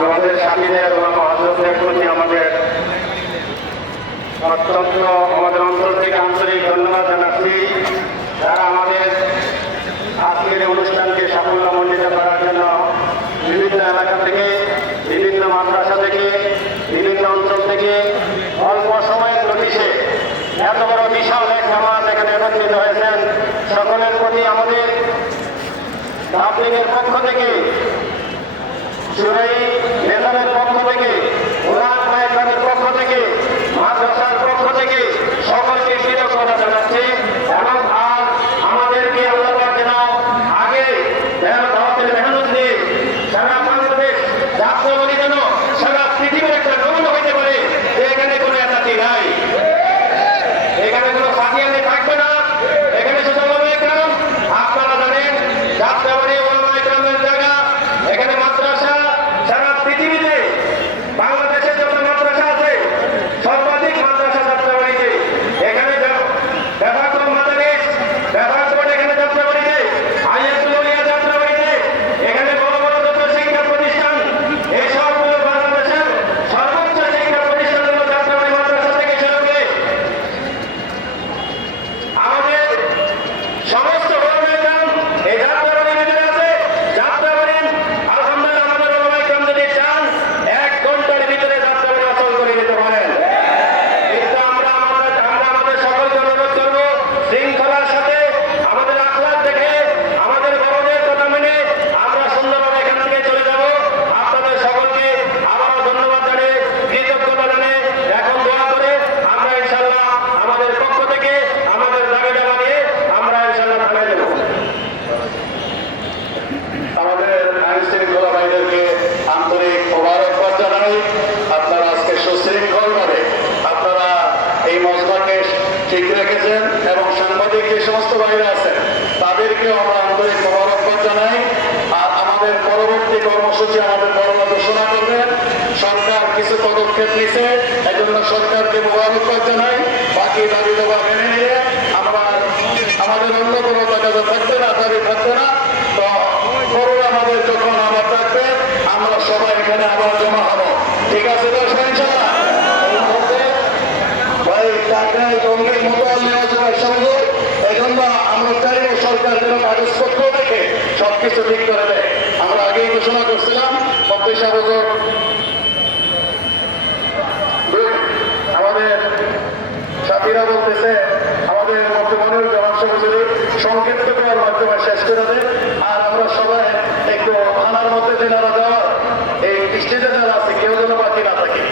আমাদের স্বামীদের প্রতি আমাদের অত্যন্ত আমাদের অন্তর আন্তরিক ধন্যবাদ জানাচ্ছি। যারা আমাদের আজকের অনুষ্ঠানকে সাফল্যমণ্ডিত করার জন্য বিভিন্ন এলাকা থেকে, বিভিন্ন মাদ্রাসা থেকে, বিভিন্ন অঞ্চল থেকে অল্প সময়ের নোটিশে এত বড় বিশাল এক জামাত এখানে একত্রিত হয়েছেন। সকলের প্রতি আমাদের পাবলিকের পক্ষ থেকে সুরাই নেতাদের পক্ষ থেকে বাংলাদেশের ঠিক রেখেছেন এবং সাংবাদিক যে সমস্ত বাইরে আছেন তাদেরকেও আমরা আন্তরিক মোবারকবাদ জানাই। আর আমাদের পরবর্তী কর্মসূচি আমাদের বর্ণনা ঘোষণা করবেন সরকার কিছু পদক্ষেপ নিছে, এজন্য সরকারকে মোবারকবাদ জানাই। বাকি দাবি দেওয়া মেনে নিয়ে আমরা আমাদের অন্য কোনো টাকা থাকবে না, দাবি থাকবে না। তো করুন আমাদের যখন আমার থাকবে, আমরা সবাই এখানে আবার জমা হব। ঠিক আছে সঙ্গে মোতাল্লা জেলার সঙ্গে। এজন্য আমরা চাইব সরকার যেন কাগজপত্র দেখে সব ঠিক করে দেয়। আমরা আগেই ঘোষণা করছিলাম পঁচিশা বছর আমাদের সাথীরা বলতেছে, আমাদের বর্তমানের জনসংযোগের সংক্ষিপ্ত শেষ করে দেয়। আর আমরা সবাই একটু আনার মধ্যে যেনারা দেওয়ার এই কেউ যেন বাকি না থাকে।